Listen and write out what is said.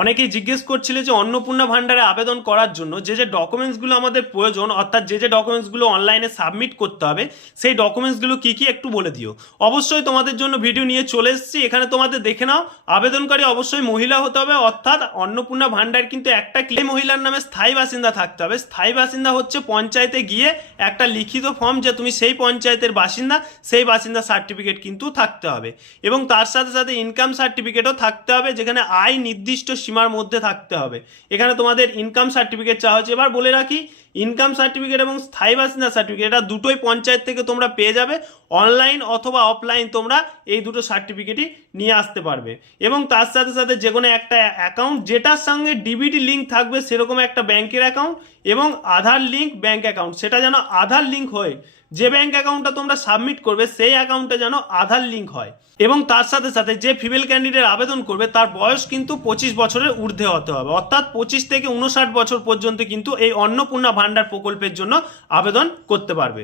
অনেকেই জিজ্ঞেস করছিলে যে অন্নপূর্ণা ভান্ডারে আবেদন করার জন্য যে যে ডকুমেন্টসগুলো আমাদের প্রয়োজন, অর্থাৎ যে যে ডকুমেন্টসগুলো অনলাইনে সাবমিট করতে হবে, সেই ডকুমেন্টসগুলো কি কি একটু বলে দিও। অবশ্যই তোমাদের জন্য ভিডিও নিয়ে চলে এসেছি, এখানে তোমাদের দেখে নাও। আবেদনকারী অবশ্যই মহিলা হতে হবে, অর্থাৎ অন্নপূর্ণা ভান্ডার কিন্তু একটা মহিলার নামে স্থায়ী বাসিন্দা থাকতে হবে। স্থায়ী বাসিন্দা হচ্ছে পঞ্চায়েতে গিয়ে একটা লিখিত ফর্ম যে তুমি সেই পঞ্চায়েতের বাসিন্দা, সেই বাসিন্দা সার্টিফিকেট কিন্তু থাকতে হবে। এবং তার সাথে সাথে ইনকাম সার্টিফিকেটও থাকতে হবে, যেখানে আয় নির্দিষ্ট সীমার মধ্যে থাকতে হবে। এখানে তোমাদের ইনকাম সার্টিফিকেট চাওয়া হচ্ছে। এবার বলে রাখি, ইনকাম সার্টিফিকেট এবং স্থায়ী বাসিন্দা সার্টিফিকেট এটা দুটোই পঞ্চায়েত থেকে তোমরা পেয়ে যাবে। অনলাইন অথবা অফলাইন তোমরা এই দুটো সার্টিফিকেটই নিয়ে আসতে পারবে। এবং তার সাথে সাথে যে কোনো একটা অ্যাকাউন্ট যেটার সঙ্গে ডিবিটি লিঙ্ক থাকবে, সেরকম একটা ব্যাংকের অ্যাকাউন্ট এবং আধার লিঙ্ক ব্যাংক অ্যাকাউন্ট, সেটা যেন আধার লিঙ্ক হয়। যে ব্যাংক অ্যাকাউন্টটা তোমরা সাবমিট করবে সেই অ্যাকাউন্টে যেন আধার লিঙ্ক হয়। এবং তার সাথে সাথে যে ফিমেল ক্যান্ডিডেট আবেদন করবে তার বয়স কিন্তু 25 বছরের ঊর্ধ্বে হতে হবে, অর্থাৎ 25 থেকে 59 বছর পর্যন্ত কিন্তু এই অন্নপূর্ণা ভান্ডার প্রকল্পের জন্য আবেদন করতে পারবে।